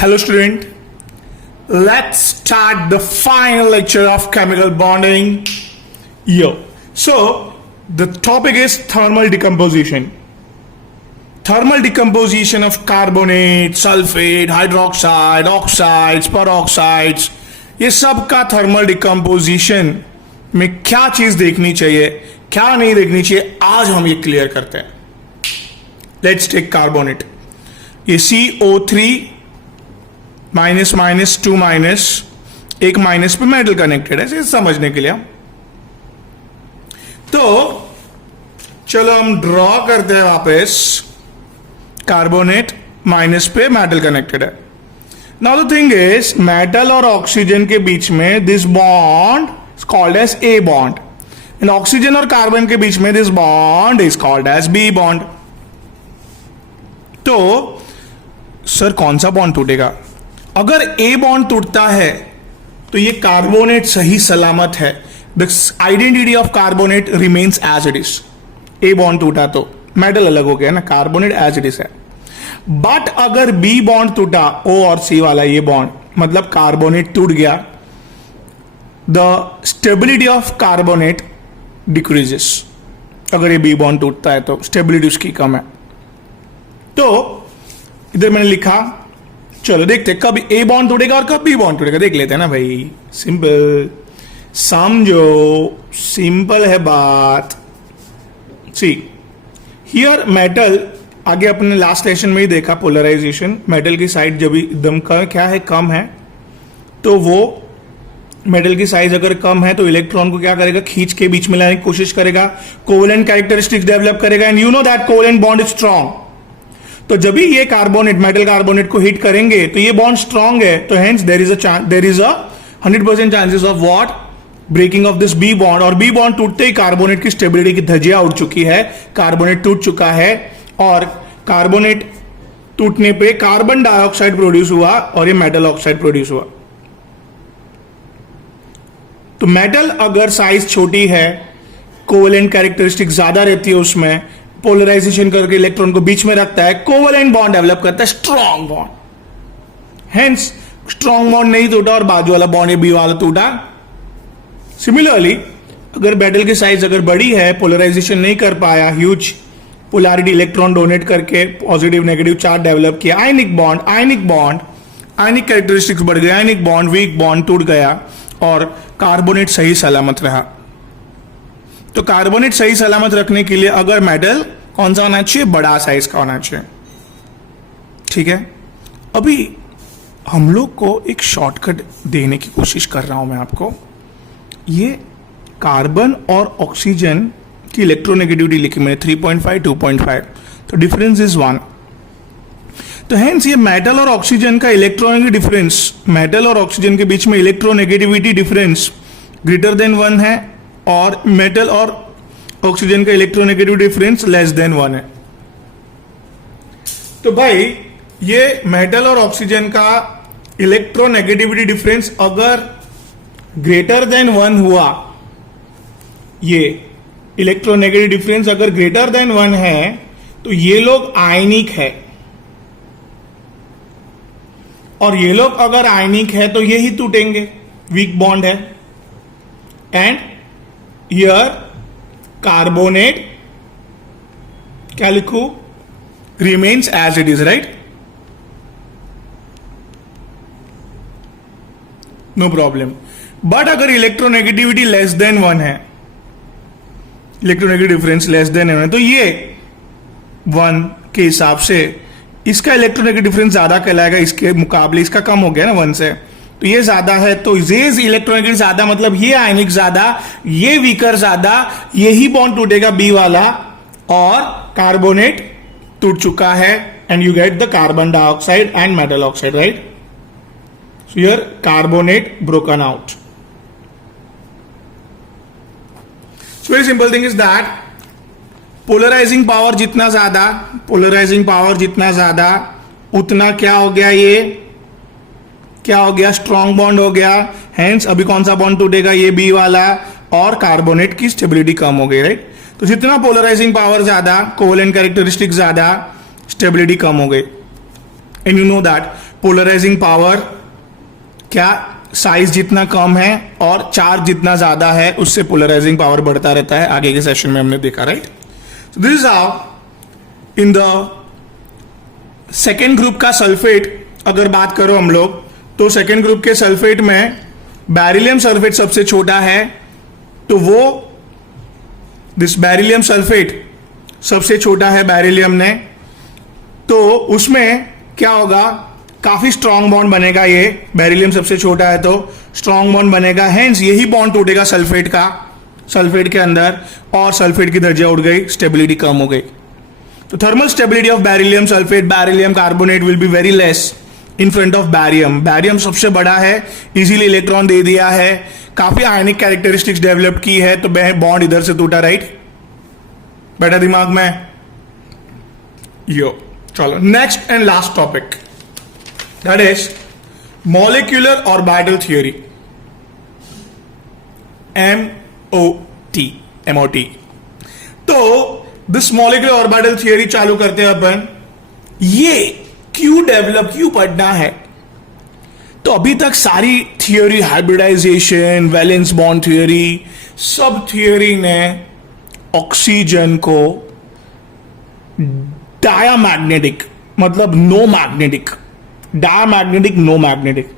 Hello student, let's start the final lecture of chemical bonding. So the topic is thermal decomposition. Thermal decomposition of carbonate, sulfate, hydroxide, oxides, peroxides, ये सब का thermal decomposition में क्या चीज देखनी चाहिए, क्या नहीं देखनी चाहिए, आज हम ये क्लियर करते हैं. Let's take carbonate. ये CO3 माइनस माइनस 2 माइनस, एक माइनस पे मेटल कनेक्टेड है, इसे समझने के लिए. तो चलो हम ड्रॉ करते हैं वापस. कार्बोनेट माइनस पे मेटल कनेक्टेड है. Now the thing is, metal और ऑक्सीजन के बीच में this bond is called as A bond, and oxygen और कार्बन के बीच में this bond is called as B bond. तो सर कौन सा बॉन्ड टूटेगा? अगर ए बॉन्ड टूटता है तो ये कार्बोनेट सही सलामत है. The identity of carbonate remains as it is. A bond टूटा तो मेटल अलग हो गया ना, कार्बोनेट एज इट इज है. बट अगर बी बॉन्ड टूटा, ओ और सी वाला ये बॉन्ड, मतलब कार्बोनेट टूट गया, the stability of carbonate decreases. अगर ये बी बॉन्ड टूटता है तो स्टेबिलिटी उसकी कम है. तो इधर मैंने लिखा, चलो देखते कब ए बॉन्ड टूटेगा और कब बी बॉन्ड टूटेगा, देख लेते हैं ना भाई. सिंपल समझो, सिंपल है बात. सी हियर मेटल, आगे अपने लास्ट सेशन में ही देखा पोलराइजेशन. मेटल की साइड जब एकदम क्या है, कम है, तो वो मेटल की साइज अगर कम है तो इलेक्ट्रॉन को क्या करेगा, खींच के बीच में लाने की कोशिश करेगा, कोवेलेंट कैरेक्टरिस्टिक्स डेवलप करेगा. And you know that covalent bond is strong. तो जब भी ये कार्बोनेट मेटल कार्बोनेट को हिट करेंगे तो ये बॉन्ड स्ट्रॉन्ग है, तो hence there is a 100% chances of what, breaking of this B bond. और बी बॉन्ड टूटते ही कार्बोनेट की स्टेबिलिटी की धज्जियां उड़ चुकी है, कार्बोनेट टूट चुका है. और कार्बोनेट टूटने पे कार्बन डाइऑक्साइड प्रोड्यूस हुआ और ये मेटल ऑक्साइड प्रोड्यूस हुआ. तो मेटल अगर साइज छोटी है, कोवेलेंट कैरेक्टरिस्टिक ज्यादा रहती है, उसमें पोलराइजेशन करके इलेक्ट्रॉन को बीच में रखता है, कोवेलेंट बॉन्ड डेवलप करता है, strong bond. Hence strong bond नहीं टूटा और बाजू वाला बॉन्ड, ये बी वाला टूटा. सिमिलरली अगर मेटल की साइज अगर बड़ी है, पोलराइजेशन नहीं कर पाया, ह्यूज पोलैरिटी इलेक्ट्रॉन डोनेट करके पॉजिटिव नेगेटिव चार्ज डेवलप किया, आयनिक बॉन्ड, आयनिक कैरेक्टरिस्टिक्स बढ़ गए, आयनिक बॉन्ड, वीक बॉन्ड टूट गया और कार्बोनेट सही सलामत रहा. तो कार्बोनेट सही सलामत रखने के लिए अगर मेटल कौन सा होना चाहिए, बड़ा साइज का होना चाहिए. ठीक है, अभी हम लोग को एक शॉर्टकट देने की कोशिश कर रहा हूं मैं आपको. ये कार्बन और ऑक्सीजन की इलेक्ट्रोनेगेटिविटी लिखी मैंने 3.5 2.5, तो डिफरेंस इज 1. तो हेंस ये मेटल और ऑक्सीजन का इलेक्ट्रॉनिक डिफरेंस, मेटल और ऑक्सीजन के बीच में इलेक्ट्रोनेगेटिविटी डिफरेंस ग्रेटर देन 1 है, और मेटल और ऑक्सीजन का इलेक्ट्रोनेगेटिविटी डिफरेंस लेस देन 1 है. तो भाई ये मेटल और ऑक्सीजन का इलेक्ट्रोनेगेटिविटी डिफरेंस अगर ग्रेटर देन 1 हुआ, ये इलेक्ट्रोनेगेटिव डिफरेंस अगर ग्रेटर देन 1 है, तो ये लोग आयनिक है. और ये लोग अगर आयनिक है तो ये ही टूटेंगे, वीक बॉन्ड है. एंड हियर कार्बोनेट क्या लिखू, remains as it is, right? No problem. But अगर इलेक्ट्रोनेगेटिविटी लेस देन 1 है, इलेक्ट्रोनेगेटिव डिफरेंस लेस देन 1 है, तो ये 1 के हिसाब से इसका इलेक्ट्रोनेगेटिव डिफरेंस ज्यादा कहलाएगा, इसके मुकाबले इसका कम हो गया ना 1 से, तो ये ज्यादा है. तो ये इलेक्ट्रोनेगेटिव ज्यादा मतलब ये आयनिक ज्यादा, ये वीकर ज्यादा, यही बॉन्ड टूटेगा बी वाला, और कार्बोनेट टूट चुका है. And you get the carbon dioxide and metal oxide, right? So here carbonate broken out. So very simple thing is that polarising power जितना ज्यादा उतना क्या हो गया, ये क्या हो गया, स्ट्रॉन्ग बॉन्ड हो गया. हेंस अभी कौन सा बॉन्ड टूटेगा, ये बी वाला, और कार्बोनेट की स्टेबिलिटी कम हो गई, राइट? तो जितना पोलराइजिंग पावर ज्यादा, कोवेलेंट कैरेक्टरिस्टिक ज्यादा, स्टेबिलिटी कम हो गई. And you know that polarising power क्या, साइज जितना कम है और चार्ज जितना ज्यादा है उससे पोलराइजिंग पावर बढ़ता रहता है, आगे के सेशन में हमने देखा, right. So this is how in the second group का सल्फेट अगर बात करो हम लोग, तो सेकेंड ग्रुप के सल्फेट में बेरिलियम सल्फेट सबसे छोटा है, तो वो दिस बेरिलियम सल्फेट सबसे छोटा है बेरिलियम ने, तो उसमें क्या होगा, काफी स्ट्रॉन्ग बॉन्ड बनेगा, ये बेरिलियम सबसे छोटा है तो स्ट्रॉन्ग बॉन्ड बनेगा, हेंस यही बॉन्ड टूटेगा सल्फेट का, सल्फेट के अंदर, और सल्फेट की दर्जा उड़ गई, स्टेबिलिटी कम हो गई। तो thermal stability of beryllium sulphate, beryllium carbonate will be very less in front of barium. Barium सबसे बड़ा है, इजीली इलेक्ट्रॉन दे दिया है, काफी आयनिक कैरेक्टरिस्टिक्स डेवलप की है, तो बॉन्ड इधर से टूटा, राइट, बैठा दिमाग में यो। चलो next and last topic, that is molecular orbital theory, MOT। तो दिस मॉलिक्यूलर ऑर्बिटल थ्योरी चालू करते हैं अपन। ये क्यों डेवलप, क्यों पढ़ना है, तो अभी तक सारी theory, hybridisation, valence bond theory, सब थियोरी ने ऑक्सीजन को डायामैग्नेटिक, मतलब no magnetic, diamagnetic no magnetic,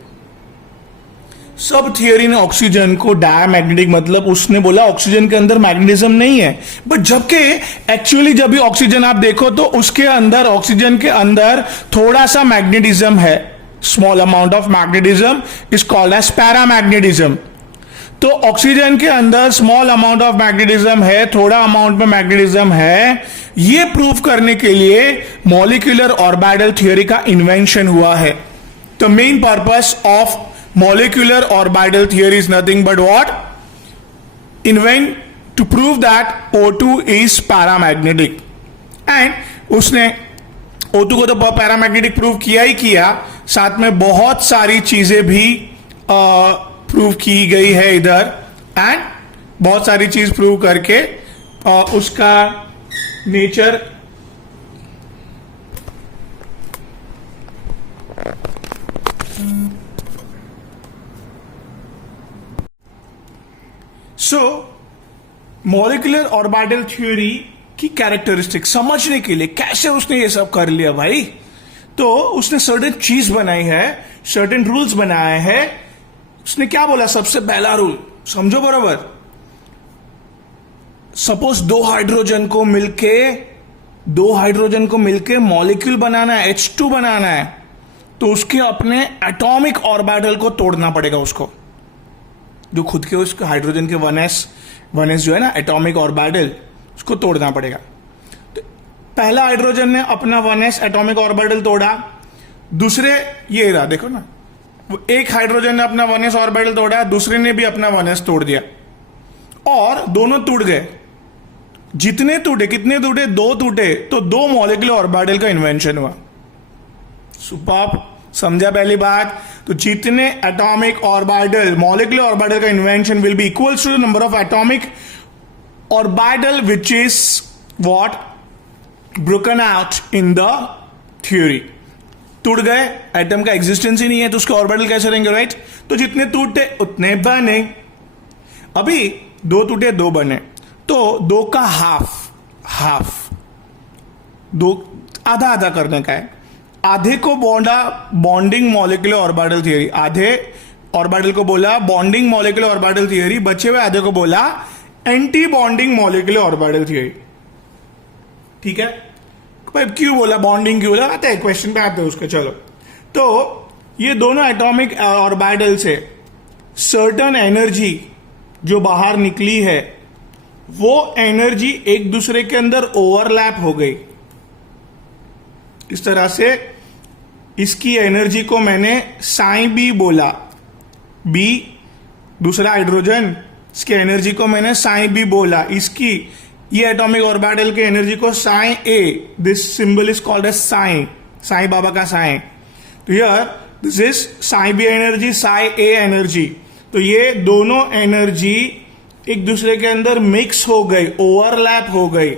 सब थियोरी ने ऑक्सीजन को डायामैग्नेटिक, मतलब उसने बोला ऑक्सीजन के अंदर मैग्नेटिज्म नहीं है, बट जबकि एक्चुअली जब भी ऑक्सीजन आप देखो तो उसके अंदर, ऑक्सीजन के अंदर थोड़ा सा मैग्नेटिज्म है, small amount of magnetism is called as paramagnetism. तो ऑक्सीजन के अंदर स्मॉल अमाउंट ऑफ मैग्नेटिज्म है, थोड़ा अमाउंट में मैग्नेटिज्म है, ये प्रूव करने के लिए मॉलिक्यूलर ऑर्बिटल थ्योरी का इन्वेंशन हुआ है। तो main purpose of molecular orbital theory is nothing but what? Invent to prove that O2 is paramagnetic, and उसने O2 को तो पैरामैग्नेटिक प्रूव किया ही किया, साथ में बहुत सारी चीजें भी प्रूव की गई है इधर, एंड बहुत सारी चीज प्रूव करके उसका nature so molecular orbital theory की कैरेक्टरिस्टिक समझने के लिए कैसे उसने ये सब कर लिया भाई, तो उसने सर्टेन चीज बनाई है, सर्टेन रूल्स बनाए हैं। उसने क्या बोला, सबसे पहला रूल समझो बराबर, सपोज दो हाइड्रोजन को मिलके मॉलिक्यूल बनाना है, H2 बनाना है, तो उसके अपने एटॉमिक ऑर्बिटल को तोड़ना पड़ेगा उसको, जो खुद के उसके हाइड्रोजन के 1s जो है ना एटॉमिक ऑर्बिटल, उसको तोड़ना पड़ेगा। तो पहला हाइड्रोजन ने अपना 1s एटॉमिक ऑर्बिटल तोड़ा, दूसरे ये रहा देखो ना, वो एक हाइड्रोजन ने अपना 1s ऑर्बिटल तोड़ा, दूसरे ने भी अपना 1s तोड़ दिया, और दोनों टूट गए। जितने टूटे, कितने टूटे, दो टूटे, तो दो मॉलिक्यूलर ऑर्बिटल का इन्वेंशन हुआ। सुपर्ब, समझा पहली बात। तो जितने एटॉमिक ऑर्बिटल, मॉलिक्यूलर ऑर्बिटल का invention will be equals to the number of atomic orbital which is what broken out in the theory. टूट गए, एटम का एग्जिस्टेंस ही नहीं है, तो उसके ऑर्बिटल कैसे रहेंगे, राइट। तो जितने टूटे उतने बने, अभी दो टूटे दो बने, तो दो का हाफ दो, आधा आधा करने का है। आधे को बोला बॉन्डिंग मॉलिक्यूलर ऑर्बिटल थ्योरी, आधे ऑर्बिटल को बोला बॉन्डिंग मॉलिक्यूलर ऑर्बिटल थ्योरी, बचे हुए आधे को बोला anti bonding molecular orbital theory. ठीक है, क्यों बोला बॉन्डिंग, क्यों बोला, आते हैं क्वेश्चन पे आते हैं उसका। चलो, तो ये दोनों एटॉमिक ऑर्बिटल से सर्टन एनर्जी जो बाहर निकली है, वो एनर्जी एक दूसरे के अंदर ओवरलैप हो गई। इस तरह से इसकी एनर्जी को मैंने साई बी बोला, बी दूसरा हाइड्रोजन, इसकी एनर्जी को मैंने साई बी बोला, इसकी ये एटॉमिक ऑर्बिटल के एनर्जी को psi A, this symbol is called as psi, Sai Baba का साई। तो here this is psi B energy, psi A energy. तो ये दोनों एनर्जी एक दूसरे के अंदर मिक्स हो गई, ओवरलैप हो गई,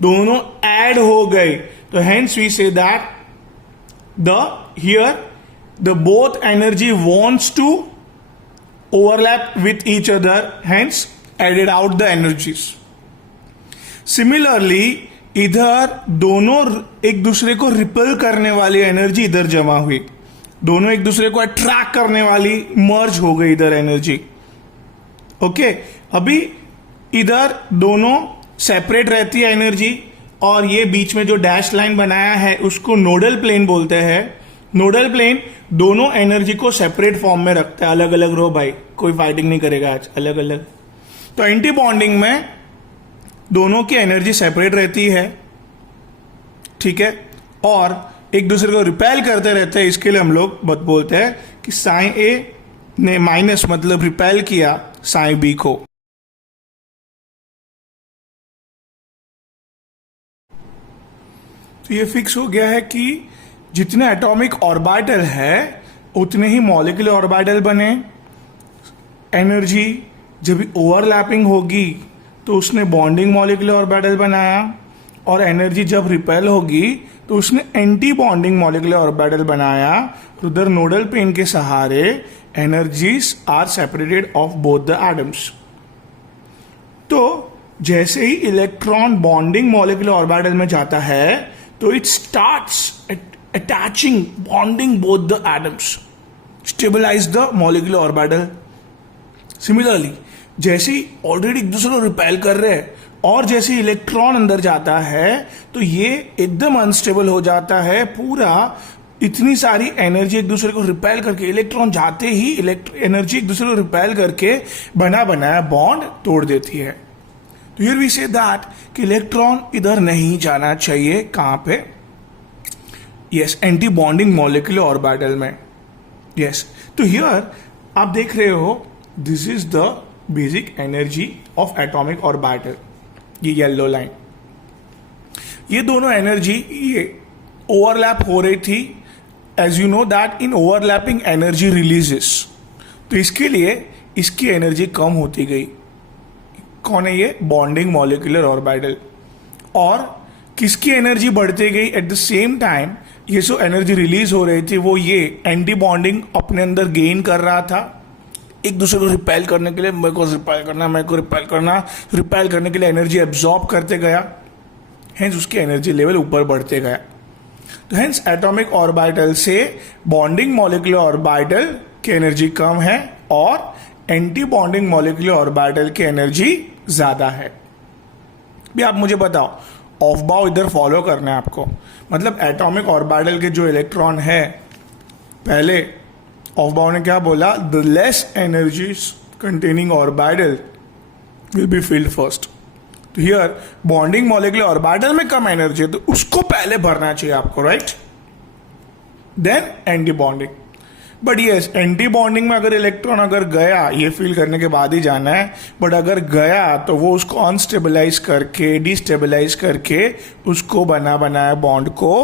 दोनों ऐड हो गई। तो hence we say that the here the both energy wants to overlap with each other, hence added out the energies. Similarly, इधर दोनों एक दूसरे को रिपेल करने वाली एनर्जी इधर जमा हुई, दोनों एक दूसरे को अट्रैक्ट करने वाली मर्ज हो गई इधर एनर्जी. ओके, अभी इधर दोनों सेपरेट रहती है एनर्जी, और ये बीच में जो डैश लाइन बनाया है उसको नोडल प्लेन बोलते हैं. नोडल प्लेन दोनों एनर्जी को सेपरेट फॉर्म में रखता है, अलग अलग रो भाई, कोई फाइटिंग नहीं करेगा आज, अलग अलग. तो एंटी बॉन्डिंग में दोनों की एनर्जी सेपरेट रहती है, ठीक है, और एक दूसरे को रिपेल करते रहते हैं. इसके लिए हम लोग बोलते हैं कि साइन ए ने माइनस मतलब रिपेल किया साइन बी को. तो ये फिक्स हो गया है कि जितने एटॉमिक ऑर्बिटल है उतने ही मॉलिक्यूलर ऑर्बिटल बने. एनर्जी जब ओवरलैपिंग होगी तो उसने बॉन्डिंग मॉलिक्यूलर ऑर्बिटल बनाया, और एनर्जी जब रिपेल होगी तो उसने एंटी बॉन्डिंग मॉलिक्यूलर ऑर्बिटल बनाया. उधर नोडल पेन के सहारे energies are separated of both the atoms. तो जैसे ही इलेक्ट्रॉन बॉन्डिंग मॉलिक्यूलर ऑर्बिटल में जाता है तो it starts attaching bonding both the atoms, stabilise the molecular orbital. Similarly जैसे ही ऑलरेडी एक दूसरे को रिपेल कर रहे हैं और जैसे इलेक्ट्रॉन अंदर जाता है तो ये एकदम अनस्टेबल हो जाता है पूरा. इतनी सारी एनर्जी एक दूसरे को रिपेल करके, इलेक्ट्रॉन जाते ही एनर्जी एक दूसरे को रिपेल करके बना बनाया बॉन्ड तोड़ देती है. तो हियर वी से दैट कि इलेक्ट्रॉन इधर नहीं जाना चाहिए. कहां पे? Yes, anti bonding molecular orbital में. यस, तो हियर आप देख रहे हो this is the basic energy of atomic orbital. ये येलो लाइन, ये दोनों एनर्जी ये ओवरलैप हो रही थी. As you know that in overlapping energy releases, तो इसके लिए इसकी एनर्जी कम होती गई. कौन है ये? Bonding molecular orbital. और किसकी एनर्जी बढ़ती गई? एट द सेम टाइम ये जो एनर्जी रिलीज हो रही थी वो ये एंटी बॉन्डिंग अपने अंदर गेन कर रहा था. एक दूसरे को रिपेल करने के लिए, मेरे को रिपेल करना, मेरे को रिपेल करना, रिपेल करने के लिए एनर्जी एब्जॉर्ब करते गया. हेंस उसकी एनर्जी लेवल ऊपर बढ़ते गया. तो हेंस एटॉमिक ऑर्बिटल से बॉन्डिंग मॉलिक्यूलर ऑर्बिटल की एनर्जी कम है और एंटी बॉन्डिंग मॉलिक्यूलर ऑर्बिटल की एनर्जी ज्यादा है. भी आप मुझे बताओ, ऑफ बाउ इधर फॉलो करना है आपको. मतलब एटॉमिक ऑर्बिटल के जो इलेक्ट्रॉन है, पहले ऑफ बाउ ने क्या बोला? The less energies containing orbital will be filled first. तो हियर बॉन्डिंग मॉलिक्यूलर ऑर्बिटल में कम एनर्जी है तो उसको पहले भरना चाहिए आपको, right? Then anti bonding. But yes, anti bonding में अगर इलेक्ट्रॉन अगर गया, ये फील करने के बाद ही जाना है, बट अगर गया तो वो उसको अनस्टेबलाइज करके, डिस्टेबलाइज करके उसको बना बनाया बॉन्ड को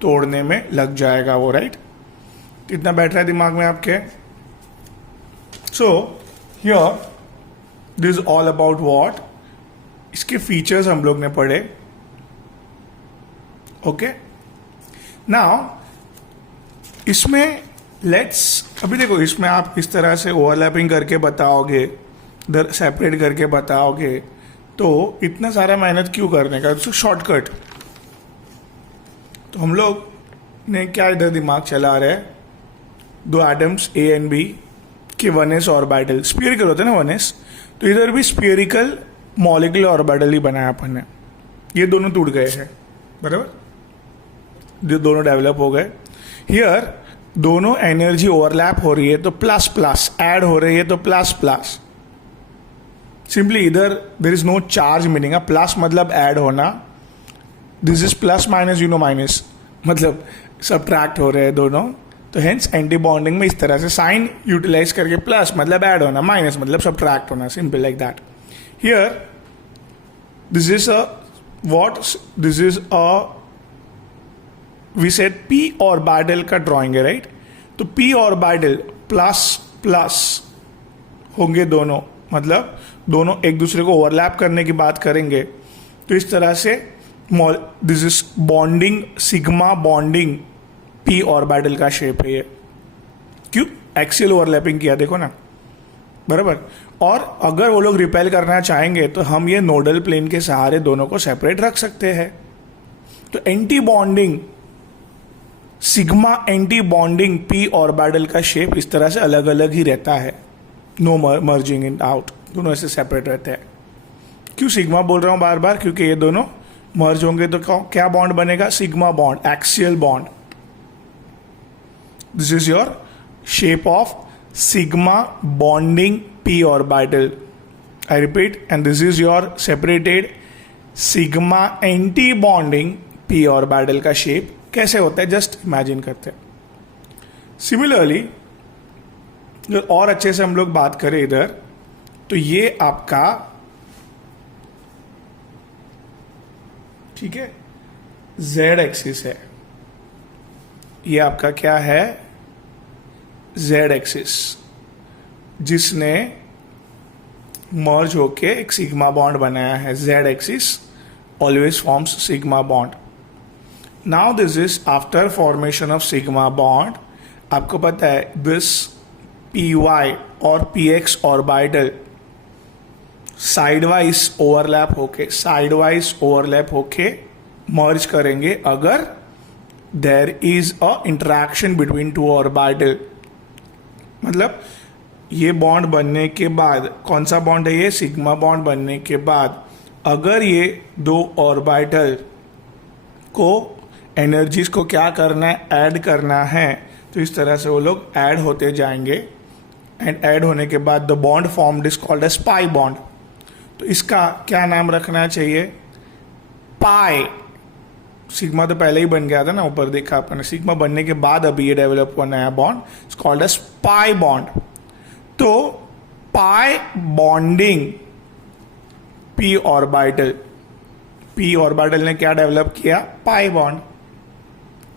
तोड़ने में लग जाएगा वो, राइट? कितना बैठ रहा है दिमाग में आपके? So here this is all about what. इसके फीचर्स हम लोग ने पढ़े. ओके, नाउ इसमें अभी देखो, इसमें आप इस तरह से ओवरलैपिंग करके बताओगे, इधर सेपरेट करके बताओगे, तो इतना सारा मेहनत क्यों करने का? तो शॉर्टकट. तो हम लोग ने क्या इधर दिमाग चला रहे हैं, दो एटम्स ए एंड बी के 1s ऑर्बिटल स्फीयरिकल होते हैं ना 1s, तो इधर भी स्फीयरिकल मॉलिक्यूलर ऑर्बिटल ही बनाया अपन ने. ये दोनों टूट गए हैं, बराबर, ये दोनों डेवलप हो गए. हियर दोनों एनर्जी ओवरलैप हो रही है तो प्लस प्लस ऐड हो रही है तो प्लस प्लस. सिंपली इधर there is no charge meaning. Plus मतलब ऐड होना, this is plus minus, you know minus मतलब सबट्रैक्ट हो रहे हैं दोनों. तो हेंस एंटी बॉन्डिंग में इस तरह से साइन यूटिलाइज करके प्लस मतलब ऐड होना, माइनस मतलब सबट्रैक्ट होना, simple like that. Here this is a what, this is a we said p orbital का ड्राइंग है, राइट? तो p ऑर्बिटल प्लस प्लस होंगे दोनों, मतलब दोनों एक दूसरे को ओवरलैप करने की बात करेंगे. तो इस तरह से this is bonding, sigma bonding p orbital का शेप है ये. क्यों? एक्सियल ओवरलैपिंग किया, देखो ना, बराबर। और अगर वो लोग रिपेल करना चाहेंगे तो हम ये नोडल प्लेन के सहारे दोनों को सेपरेट रख सकते हैं। तो anti bonding sigma anti bonding P orbital का शेप इस तरह से अलग अलग ही रहता है, नो मर्जिंग इन आउट, दोनों ऐसे सेपरेट रहते हैं। क्यों सिग्मा बोल रहा हूं बार बार? क्योंकि ये दोनों मर्ज होंगे तो क्या बॉन्ड बनेगा? Sigma bond, axial bond. This is your shape of sigma bonding p orbital. I repeat, and this is your separated sigma anti bonding p orbital का शेप कैसे होता है, जस्ट इमेजिन करते हैं। सिमिलरली और अच्छे से हम लोग बात करें इधर, तो ये आपका, ठीक है, z एक्सिस है, ये आपका क्या है? z एक्सिस, जिसने मर्ज होके एक सिग्मा बॉन्ड बनाया है। z axis always forms sigma bond. Now this is after formation of sigma bond, आपको पता है दिस py और px ऑर्बिटल साइडवाइज ओवरलैप होके मर्ज करेंगे अगर there is a interaction between two orbital. मतलब ये बॉन्ड बनने के बाद, कौन सा बॉन्ड है ये? सिग्मा बॉन्ड बनने के बाद अगर ये दो ऑर्बिटल को एनर्जीज को क्या करना है? ऐड करना है। तो इस तरह से वो लोग ऐड होते जाएंगे, एंड ऐड होने के बाद the bond formed is called as pi bond. तो इसका क्या नाम रखना चाहिए? पाई। सिग्मा तो पहले ही बन गया था ना, ऊपर देखा आपने, सिग्मा बनने के बाद अभी ये डेवलप हुआ नया bond, it's called as pi bond. तो पाई बॉन्डिंग पी ऑर्बिटल ने क्या डेवलप किया? पाई बॉन्ड,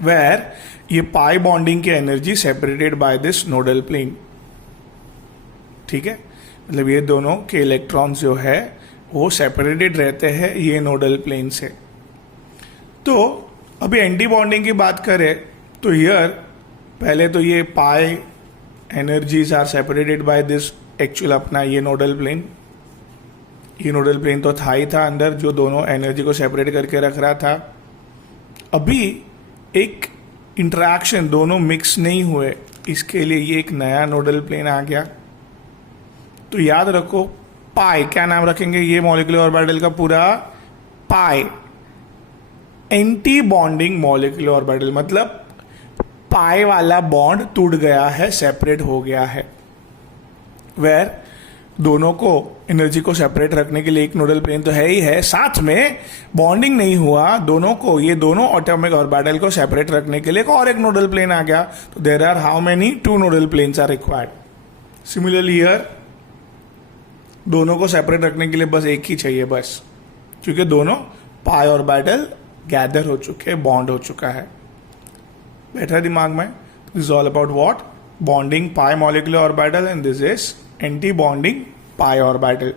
वेयर ये पाई बॉन्डिंग की energy separated by this nodal plane. ठीक है, मतलब ये दोनों के इलेक्ट्रॉन्स जो है वो सेपरेटेड रहते हैं ये नोडल प्लेन से। तो अभी एंटी बॉन्डिंग की बात करें तो हियर पहले तो ये pi energies are separated by this actually अपना ये नोडल प्लेन तो था ही था अंदर, जो दोनों एनर्जी को सेपरेट करके रख रहा था। अभी एक इंटरैक्शन, दोनों मिक्स नहीं हुए, इसके लिए ये एक नया नोडल प्लेन आ गया। तो याद रखो पाई, क्या नाम रखेंगे ये मॉलिक्यूलर ऑर्बिटल का? पूरा पाई, एंटी बॉन्डिंग मॉलिक्यूलर ऑर्बिटल। मतलब पाई वाला बॉन्ड टूट गया है, सेपरेट हो गया है, वेयर दोनों को एनर्जी को सेपरेट रखने के लिए एक नोडल प्लेन तो है ही है, साथ में बॉन्डिंग नहीं हुआ दोनों को, ये दोनों एटॉमिक ऑर्बिटल को सेपरेट रखने के लिए और एक नोडल प्लेन आ गया। तो there are how many? 2 nodal planes are required. Similarly here दोनों को सेपरेट रखने के लिए बस एक ही चाहिए, बस, क्योंकि दोनों पाई ऑर्बिटल गैदर हो चुके, बॉन्ड हो चुका है। बैठा दिमाग में? This is all about what? Bonding pi molecular orbital, and this is anti bonding pi orbital,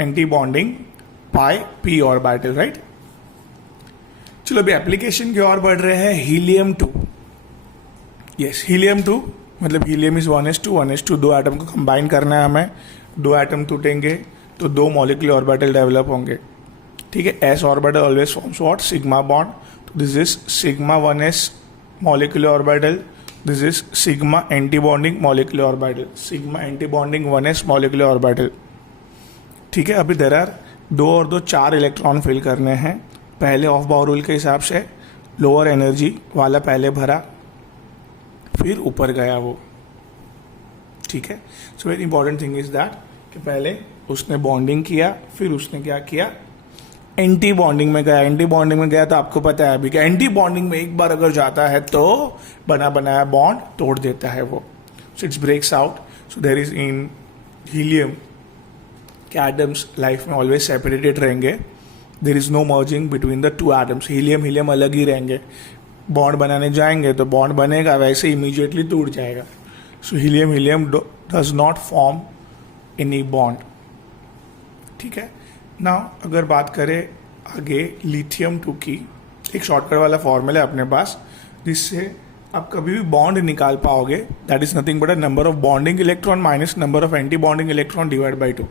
anti bonding pi P orbital, right? चलो अभी एप्लीकेशन की ओर बढ़ रहे हैं। हीलियम 2, यस, हीलियम 2 मतलब हीलियम इज 1s2, 2 एटम को कंबाइन करना है हमें, 2 एटम टूटेंगे तो 2 मॉलिक्यूलर ऑर्बिटल डेवलप होंगे। ठीक है, s orbital always forms what? Sigma bond. तो this is sigma 1s molecular orbital, this is sigma anti bonding molecular orbital, sigma anti bonding 1s molecular orbital. ठीक है, अभी देयर आर 2 और 2 4 electron fill करने हैं। पहले ऑफ बाउर रूल के हिसाब से लोअर एनर्जी वाला पहले भरा, फिर ऊपर गया वो। ठीक है, so very important thing is that कि पहले उसने बॉन्डिंग किया, फिर उसने क्या किया? एंटी बॉन्डिंग में गया। एंटी बॉन्डिंग में गया तो आपको पता है अभी कि एंटी बॉन्डिंग में एक बार अगर जाता है तो बना बनाया बॉन्ड तोड़ देता है वो, so it's breaks out. So there is in helium के एटम्स लाइफ में ऑलवेज सेपरेटेड रहेंगे, there is no merging between the 2 atoms. Helium अलग ही रहेंगे, बॉन्ड बनाने जाएंगे तो बॉन्ड बनेगा, वैसे इमीडिएटली टूट जाएगा। So helium does not form any bond. ठीक है, नाउ अगर बात करें आगे लिथियम 2 की, एक शॉर्टकट वाला फॉर्मूला है अपने पास जिससे आप कभी भी बॉन्ड निकाल पाओगे, that is nothing but a number of bonding electron minus number of anti bonding electron divide by 2।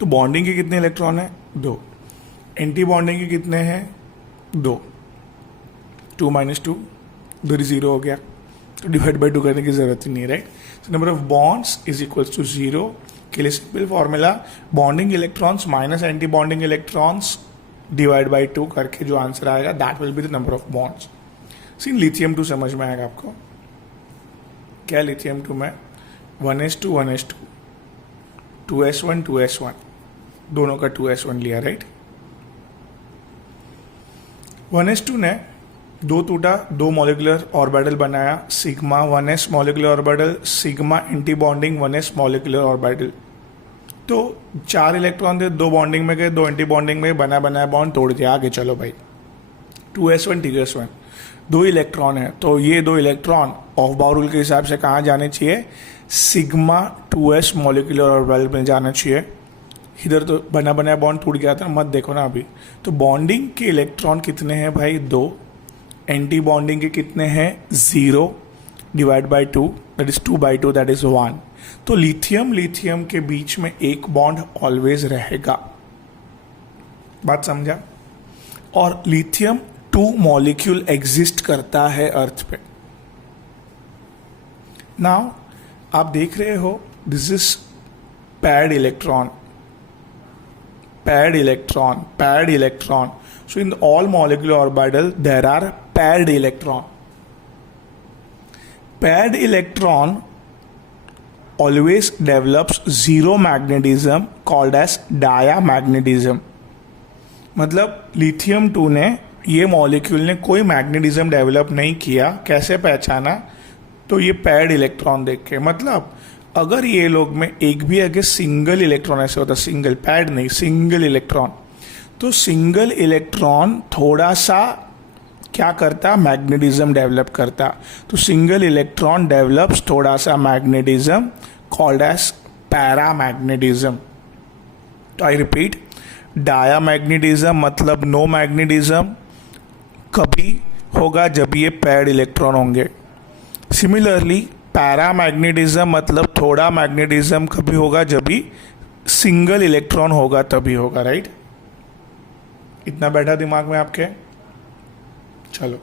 तो बॉन्डिंग के कितने इलेक्ट्रॉन है? 2। एंटी बॉन्डिंग के कितने हैं? 2। 2 माइनस 2 इधर 0 हो गया, तो डिवाइड बाई 2 करने की जरूरत ही नहीं, right. So number of bonds is equals to 0 के लिए simple formula bonding electrons minus anti bonding electrons divide by 2 करके जो आंसर आएगा that will be the number of bonds. Seen lithium 2 समझ में आएगा आपको। क्या लिथियम 2 में 1s2 1s2 2s1 2s1 दोनों का 2s1 लिया, राइट। 1s2 ने 2 टूटा, 2 मॉलिकुलर ऑर्बिटल बनाया, sigma 1s molecular orbital, sigma anti bonding 1s molecular orbital. तो 4 इलेक्ट्रॉन थे, 2 बॉन्डिंग में गए, 2 एंटी बॉन्डिंग में, बना बनाया बॉन्ड तोड़ दिया, आगे चलो भाई। 2s1 2s1 2 इलेक्ट्रॉन है, तो ये 2 इलेक्ट्रॉन ऑफ बाउर रूल के हिसाब से कहाँ जाने चाहिए? सिग्मा 2s मॉलिकुलर ऑर्बिटल में जाना चाहिए। इधर तो बना बनाया बॉन्ड टूट गया था, मत देखो ना अभी। तो बॉन्डिंग के इलेक्ट्रॉन कितने हैं भाई? 2। एंटी बॉन्डिंग के कितने हैं? 0 divide by 2 that is 2 by 2 that is 1। तो लिथियम के बीच में एक बॉन्ड ऑलवेज रहेगा, बात समझा। और लिथियम 2 मॉलिक्यूल एग्जिस्ट करता है अर्थ पे। नाउ आप देख रहे हो this is pad electron, pad electron, pad electron. So in all molecular orbital there are paired electron. Paired electron always develops zero magnetism called as diamagnetism. मतलब लिथियम 2 ने, ये मॉलिक्यूल ने कोई मैग्नेटिज्म डेवलप नहीं किया। कैसे पहचाना? तो ये पैड इलेक्ट्रॉन देख के। मतलब अगर ये लोग में एक भी अगर सिंगल इलेक्ट्रॉन ऐसे होता, सिंगल पैड नहीं सिंगल इलेक्ट्रॉन, तो सिंगल इलेक्ट्रॉन थोड़ा सा क्या करता? मैग्नेटिज्म डेवलप करता। तो सिंगल इलेक्ट्रॉन डेवलप्स थोड़ा सा मैग्नेटिज्म कॉल्ड एज पैरामैग्नेटिज्म। तो आई रिपीट, डायामैग्नेटिज्म मतलब नो मैग्नेटिज्म कभी होगा जब ये पैड इलेक्ट्रॉन होंगे। सिमिलरली पैरामैग्नेटिज्म मतलब थोड़ा मैग्नेटिज्म कभी होगा जब भी सिंगल इलेक्ट्रॉन होगा, तभी होगा, राइट। इतना बैठा दिमाग में आपके? चलो,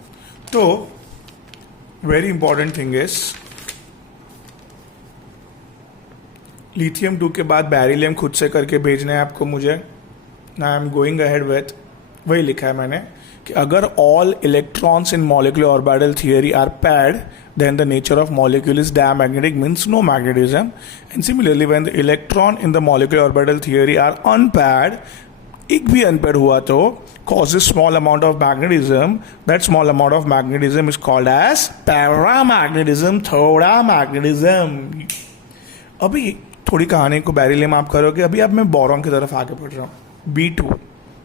तो very important thing is lithium 2 के बाद बेरिलियम खुद से करके भेजना है आपको मुझे। I am going ahead with, वही लिखा है मैंने कि अगर all electrons in molecular orbital theory are paired then the nature of molecule is diamagnetic, means no magnetism. And similarly when the electron in the molecular orbital theory are unpaired, एक भी unpaid हुआ तो causes small amount of magnetism. That small amount of magnetism is called as paramagnetism, थोड़ा magnetism. अभी थोड़ी कहानी को beryllium आप करोगे, अभी अब मैं बोरॉन की तरफ आगे बढ़ रहा हूँ। B2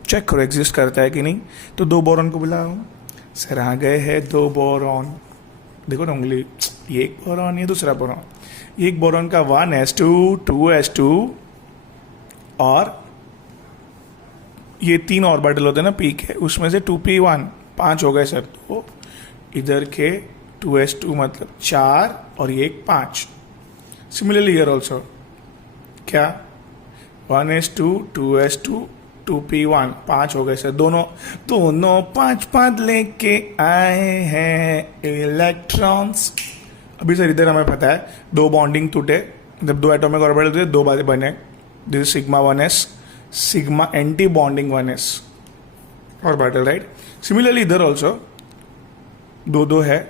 चेक करो एग्जिस्ट करता है कि नहीं। तो 2 बोरॉन को बुलाओ। सर आ गए हैं 2 बोरॉन, देखो ना उंगली, ये एक बोरॉन, ये दूसरा बोरॉन। एक बोरॉन का 1s2 2s2 और ये 3 ऑर्बिटल होते हैं ना पी के, उसमें से 2p1 5 हो गए सर। तो इधर के 2s2 मतलब 4 और ये 5। सिमिलरली हियर ऑल्सो क्या 1s2 2s2 2p1 5 हो गए सर। दोनों 5 लेके आए हैं इलेक्ट्रॉन्स। अभी सर इधर हमें पता है 2 बॉन्डिंग टूटे, जब 2 एटॉमिक ऑर्बिटल टूटे 2 बातें बने। This is sigma 1s, sigma anti bonding 1s orbital, right. Similarly इधर ऑल्सो 2 है,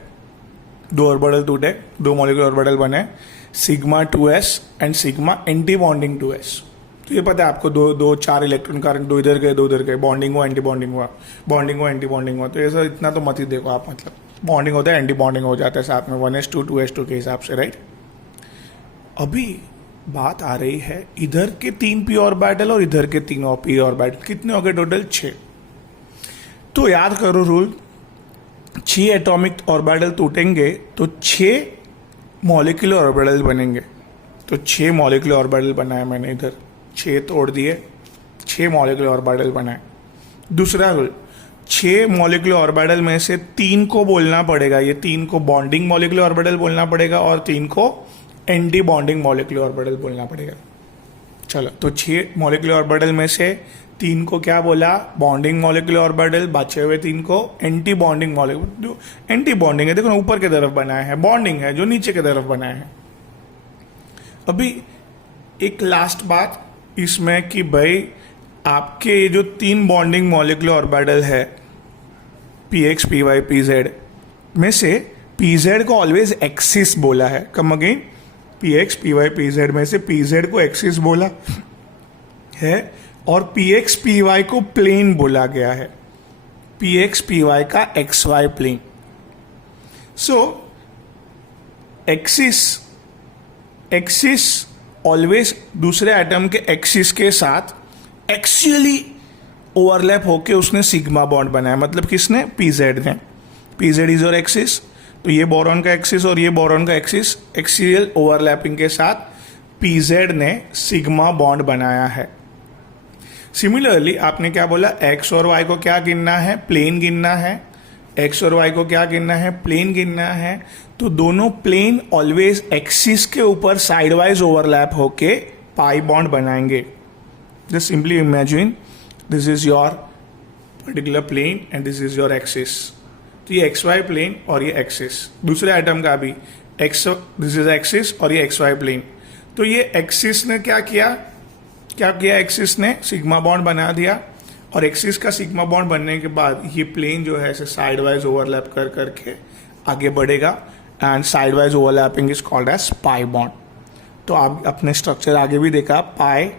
2 ऑर्बिटल टूटे, 2 मॉलिक्यूलर ऑर्बिटल बने, sigma 2s and sigma anti bonding 2s। तो ये पता है आपको 2 4 इलेक्ट्रॉन कारण 2 इधर गए 2 उधर गए, बॉन्डिंग हुआ एंटी बॉन्डिंग हुआ, बॉन्डिंग हुआ एंटी बॉन्डिंग हुआ। तो ऐसा इतना तो मत ही देखो आप, मतलब बॉन्डिंग होता है एंटी बॉन्डिंग हो जाता है साथ में 1s2 2s2 के हिसाब से, राइट। अभी बात आ रही है इधर के 3 p ऑर्बिटल और इधर के 3 p ऑर्बिटल, कितने हो गए टोटल? 6। तो याद करो रूल, 6 एटॉमिक ऑर्बिटल टूटेंगे तो 6 मॉलिक्यूलर ऑर्बिटल बनेंगे। तो 6 मॉलिक्यूलर ऑर्बिटल बनाए मैंने, इधर 6 तोड़ दिए, 6 मॉलिक्यूलर ऑर्बिटल बनाए। दूसरा रूल, 6 मॉलिक्यूलर ऑर्बिटल में से 3 को बोलना पड़ेगा, ये 3 को बॉन्डिंग मॉलिक्यूलर ऑर्बिटल बोलना पड़ेगा और 3 को एंटी बॉन्डिंग मॉलिक्यूलर ऑर्बिटल बोलना पड़ेगा। चलो, तो 6 मॉलिक्यूलर ऑर्बिटल में से 3 को क्या बोला, बॉन्डिंग मॉलिक्यूलर ऑर्बिटल, बचे हुए 3 को एंटी बॉन्डिंग मॉलिक्यूलर। जो एंटी बॉन्डिंग है, देखो ना, ऊपर की तरफ बनाया है, बॉन्डिंग है जो नीचे की तरफ बनाया है। अभी एक लास्ट बात इसमें कि भाई आपके ये जो 3 बॉन्डिंग मॉलिक्यूलर ऑर्बिटल है px py pz में से pz को ऑलवेज एक्सिस बोला है। Come again, px py pz में से pz को एक्सिस बोला है और px py को प्लेन बोला गया है, px py का xy प्लेन। सो एक्सिस ऑलवेज दूसरे एटम के एक्सिस के साथ एक्सियली ओवरलैप होके उसने सिग्मा बॉन्ड बनाया। मतलब किसने, pz ने। pz इज योर एक्सिस, तो ये बोरॉन का एक्सिस और ये बोरॉन का एक्सिस एक्सियल ओवरलैपिंग के साथ pz ने सिग्मा बॉन्ड बनाया है। सिमिलरली आपने क्या बोला, x और y को क्या गिनना है, प्लेन गिनना है। x और y को क्या गिनना है, प्लेन गिनना है। तो दोनों प्लेन ऑलवेज एक्सिस के ऊपर साइडवाइज ओवरलैप होके पाई बॉन्ड बनाएंगे। Just simply imagine this is your particular plane and this is your axis. तो ये एक्स वाई प्लेन और ये एक्सिस, दूसरे आइटम का भी दिस इज एक्सिस और ये एक्स वाई प्लेन। तो ये एक्सिस ने क्या किया, एक्सिस ने सिग्मा बॉन्ड बना दिया और एक्सिस का सिग्मा बॉन्ड बनने के बाद ये प्लेन जो है ऐसे साइडवाइज ओवरलैप कर करके आगे बढ़ेगा and sidewise overlapping is called as pi bond. तो आप अपने स्ट्रक्चर आगे भी देखा, pi,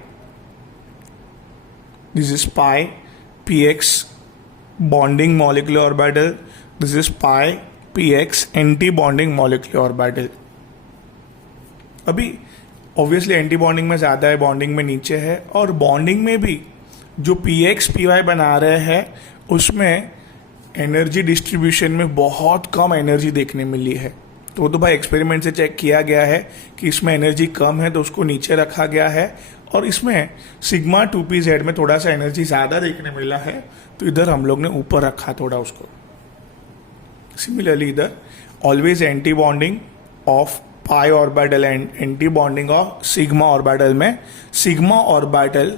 this is pi px bonding molecular orbital, this is pi px anti bonding molecular orbital. अभी ऑब्वियसली एंटी बॉन्डिंग में ज्यादा है, बॉन्डिंग में नीचे है, और बॉन्डिंग में भी जो px py बना रहे हैं उसमें एनर्जी डिस्ट्रीब्यूशन में बहुत कम एनर्जी देखने मिली है। तो वो तो भाई एक्सपेरिमेंट से चेक किया गया है कि इसमें एनर्जी कम है तो उसको नीचे रखा गया है, और इसमें सिग्मा 2pz में थोड़ा सा एनर्जी ज्यादा देखने मिला है तो इधर हम लोग ने ऊपर रखा थोड़ा उसको। सिमिलरली इधर always anti bonding of pi orbital and anti bonding of sigma orbital में, सिग्मा ऑर्बिटल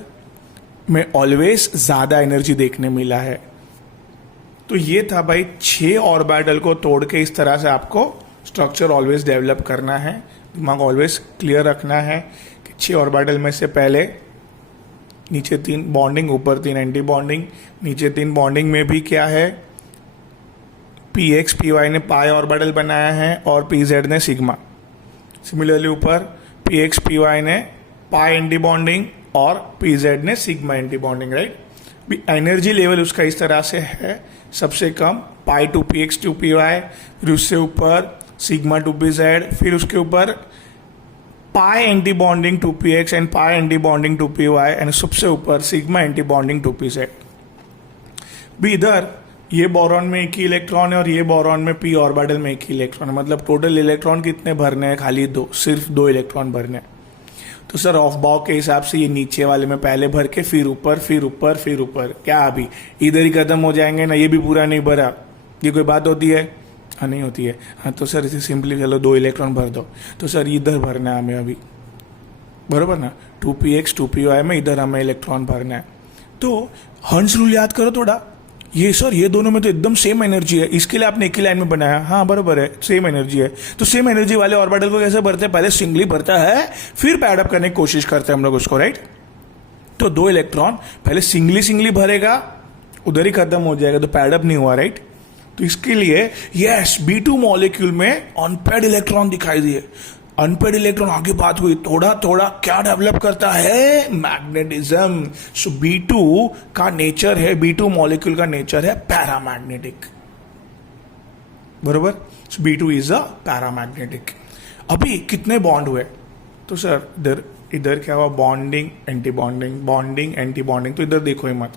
में ऑलवेज ज्यादा एनर्जी देखने मिला है। तो ये था भाई 6 ऑर्बिटल को तोड़ के इस तरह से आपको स्ट्रक्चर ऑलवेज डेवलप करना है, दिमाग ऑलवेज क्लियर रखना है कि 6 ऑर्बिटल में से पहले नीचे 3 बॉन्डिंग, ऊपर 3 एंटी बॉन्डिंग, नीचे 3 बॉन्डिंग में भी क्या है, px py ने पाई ऑर्बिटल बनाया है और pz ने सिग्मा। सिमिलरली ऊपर px py ने पाई एंटी बॉन्डिंग और pz ने sigma anti bonding, right. Energy level उसका इस तरह से है, सबसे कम पाई 2px 2py, फिर उससे ऊपर सिग्मा 2pz, फिर उसके ऊपर pi anti bonding 2px and pi anti bonding 2py and सबसे ऊपर सिग्मा एंटी बॉन्डिंग 2pz। भी इधर ये बोरॉन में एक ही इलेक्ट्रॉन है और ये बोरॉन में p ऑर्बिटल में एक ही इलेक्ट्रॉन है, मतलब टोटल इलेक्ट्रॉन कितने भरने हैं, खाली 2, सिर्फ 2 इलेक्ट्रॉन भरने हैं। तो सर ऑफ बाउ के हिसाब से ये नीचे वाले में पहले भर के फिर ऊपर फिर ऊपर फिर ऊपर, क्या अभी इधर ही खत्म हो जाएंगे ना, ये भी पूरा नहीं भरा, ये कोई बात होती है? हाँ, नहीं होती है। हाँ, तो सर इसे सिंपली चलो 2 इलेक्ट्रॉन भर दो, तो सर इधर भरना है हमें अभी, बरोबर ना, 2px 2py में इधर हमें इलेक्ट्रॉन भरना है। तो हंस रूल याद करो थोड़ा, ये सर ये दोनों में तो एकदम सेम एनर्जी है, इसके लिए आपने एक ही लाइन में बनाया, हाँ बरोबर है, सेम एनर्जी है। तो सेम एनर्जी वाले ऑर्बिटल को कैसे भरते हैं, पहले सिंगली भरता है फिर पैडअप करने की कोशिश करते हैं हम लोग उसको, राइट। तो 2 इलेक्ट्रॉन पहले सिंगली भरेगा, उधर ही खत्म हो जाएगा, तो पैडअप नहीं हुआ, राइट। तो इसके लिए यस B2 मॉलिक्यूल में अनपेड इलेक्ट्रॉन दिखाई दिए, अनपेड इलेक्ट्रॉन आगे बात हुई, थोड़ा थोड़ा क्या डेवलप करता है, मैग्नेटिज्म। सो B2 का नेचर है, B2 मॉलिक्यूल का नेचर है पैरामैग्नेटिक, बरोबर। सो B2 इज अ पैरामैग्नेटिक। अभी कितने बॉन्ड हुए, तो सर इधर क्या हुआ, bonding anti bonding, bonding anti bonding. तो इधर देखो ही मत,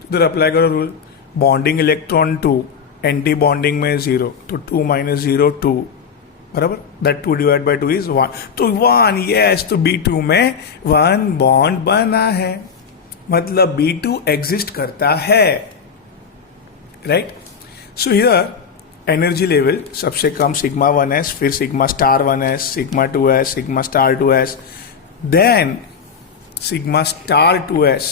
तो इधर अप्लाई करो rule, bonding electron 2, anti bonding में 0, तो 2 - 0 2, बराबर, दैट 2 डिवाइड बाई 2 इज 1, तो 1, यस। तो B2 में 1 बॉन्ड बना है, मतलब B2 एग्जिस्ट करता है, right. So here energy level सबसे कम सिग्मा 1s, फिर sigma star 1s, sigma 2s, sigma star 2s, then sigma star 2s.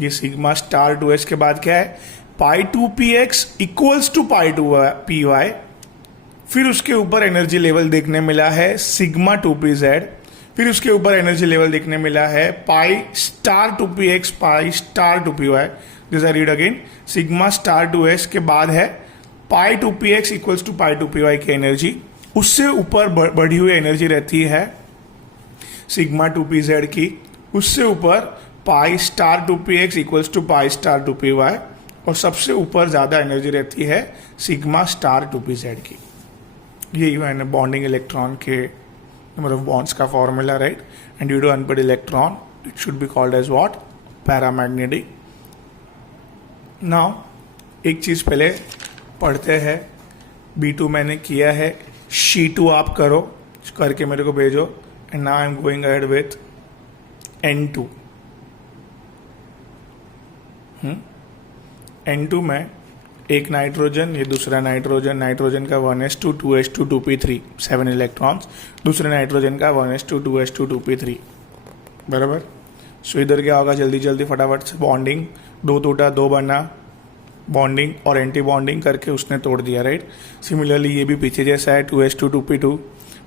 ये सिग्मा स्टार 2s के बाद क्या है, पाई 2px equals to pi 2py. फिर उसके ऊपर एनर्जी लेवल देखने मिला है सिग्मा 2pz. फिर उसके ऊपर एनर्जी लेवल देखने मिला है पाई star 2px, pi star 2py. This I read again, sigma star 2s के बाद है पाई 2px equals to pi 2py की एनर्जी. उससे ऊपर बढ़ी हुई एनर्जी रहती है सिग्मा 2pz की. उससे ऊपर pi star 2px equals to pi star 2py. और सबसे ऊपर ज्यादा एनर्जी रहती है सिग्मा स्टार 2pz की. यही है बॉन्डिंग इलेक्ट्रॉन के नंबर ऑफ बॉन्ड्स का formula, right. And due to unpaired electron it should be called as what, paramagnetic. Now एक चीज पहले पढ़ते हैं. B2 मैंने किया है, C2 आप करो, करके मेरे को भेजो. And now I am going ahead with N2. N2 में एक नाइट्रोजन, ये दूसरा नाइट्रोजन. नाइट्रोजन का 1s2 2s2 2p3 7 इलेक्ट्रॉन्स. दूसरे नाइट्रोजन का 1s2 2s2 2p3. बराबर. सो इधर क्या होगा, जल्दी जल्दी फटाफट से बॉन्डिंग, दो टूटा दो बना, बॉन्डिंग और एंटी बॉन्डिंग करके उसने तोड़ दिया, राइट. सिमिलरली ये भी पीछे जैसा है, 2s2 2p2,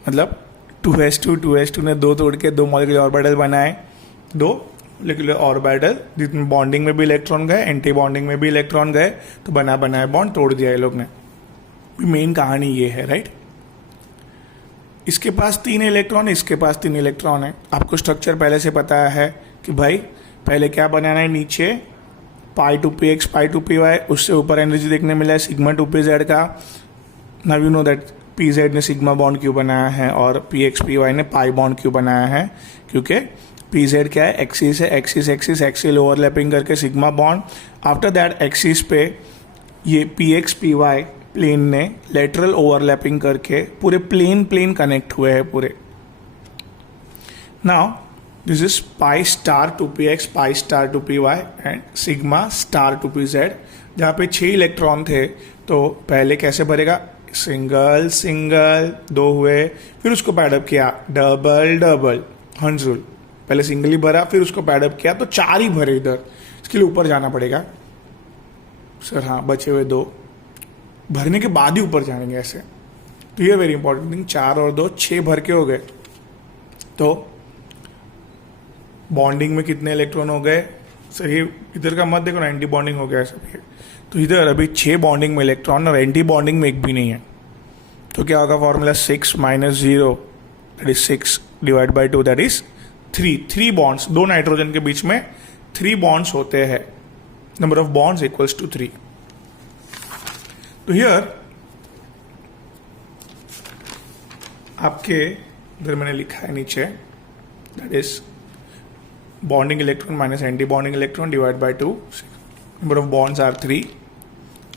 मतलब 2s2 ने दो तोड़ के दो मॉलिक्यूलर ऑर्बिटल बनाए. दो मॉलिक्यूलर ऑर्बिटल जिसमें बॉन्डिंग में भी इलेक्ट्रॉन गए, एंटी बॉन्डिंग में भी इलेक्ट्रॉन गए, तो बनाए बॉन्ड तोड़ दिया ये लोग ने. मेन कहानी ये है, राइट. इसके पास 3 इलेक्ट्रॉन, इसके पास 3 इलेक्ट्रॉन है. आपको स्ट्रक्चर पहले से पता है कि भाई पहले क्या बनाना है, नीचे पाई 2px पाई 2py, उससे ऊपर एनर्जी देखने मिला है सिग्मा 2pz का. Now you know that pz ने सिग्मा बॉन्ड क्यों बनाया है और px py ने पाई बॉन्ड क्यों बनाया है, क्योंकि pz क्या है, एक्सिस है. एक्सिल ओवरलैपिंग करके sigma bond. After that axis पे ये px py प्लेन ने लेटरल ओवरलैपिंग करके पूरे प्लेन कनेक्ट हुए हैं पूरे. Now this is pi star 2px pi star 2py and sigma star 2pz. जहाँ पे 6 इलेक्ट्रॉन थे, तो पहले कैसे भरेगा, सिंगल 2 हुए, फिर उसको पैडअप किया डबल हंस रूल. पहले सिंगल ही भरा, फिर उसको पैडअप किया, तो 4 ही भरे इधर. इसके लिए ऊपर जाना पड़ेगा सर. हाँ, बचे हुए 2 भरने के बाद ही ऊपर जाएंगे ऐसे. तो ये वेरी इंपॉर्टेंट थिंग. 4 और 2 6 भर के हो गए. तो बॉन्डिंग में कितने इलेक्ट्रॉन हो गए सर, ये इधर का मत देखो ना, एंटी बॉन्डिंग हो गया सब ये. तो इधर अभी 6 बॉन्डिंग में इलेक्ट्रॉन और एंटी बॉन्डिंग में एक भी नहीं है. तो क्या होगा formula, 6 - 0 that is 6 divide by 2 that is 3 bonds. 2 nitrogen के बीच में 3 बॉन्ड्स होते हैं. Number of bonds equals to 3. तो हियर आपके इधर मैंने लिखा है नीचे, that is bonding electron minus anti bonding electron divide by 2. Number of bonds are 3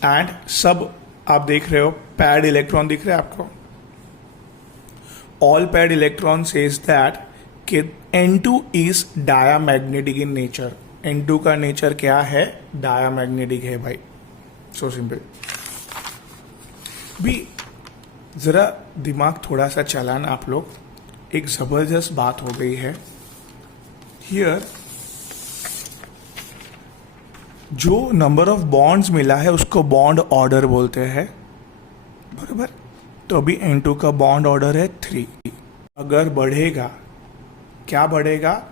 and सब आप देख रहे हो पैड इलेक्ट्रॉन दिख रहे हैं आपको. All pad electron says that कि N2 is diamagnetic in nature. N2 का नेचर क्या है, डायामैग्नेटिक है भाई. So simple. भी जरा दिमाग थोड़ा सा चलाना आप लोग. एक जबरदस्त बात हो गई है हियर. जो नंबर ऑफ बॉन्ड्स मिला है उसको बॉन्ड ऑर्डर बोलते हैं, बराबर. तो अभी N2 का बॉन्ड ऑर्डर है 3. अगर बढ़ेगा, क्या बढ़ेगा,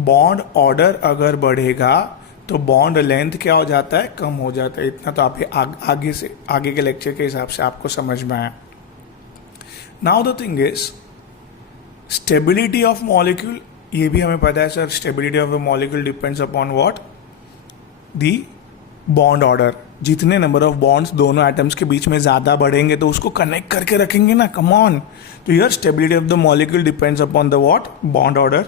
बॉन्ड ऑर्डर अगर बढ़ेगा तो बॉन्ड लेंथ क्या हो जाता है, कम हो जाता है. इतना तो आप आगे के लेक्चर के हिसाब से आपको समझ में आया. Now the thing is stability of molecule. ये भी हमें पता है sir, stability of a molecule depends upon what, the bond order. जितने नंबर ऑफ बॉन्ड्स दोनों एटम्स के बीच में ज्यादा बढ़ेंगे तो उसको कनेक्ट करके रखेंगे ना, कम ऑन. तो here stability of the molecule depends upon the what, bond order.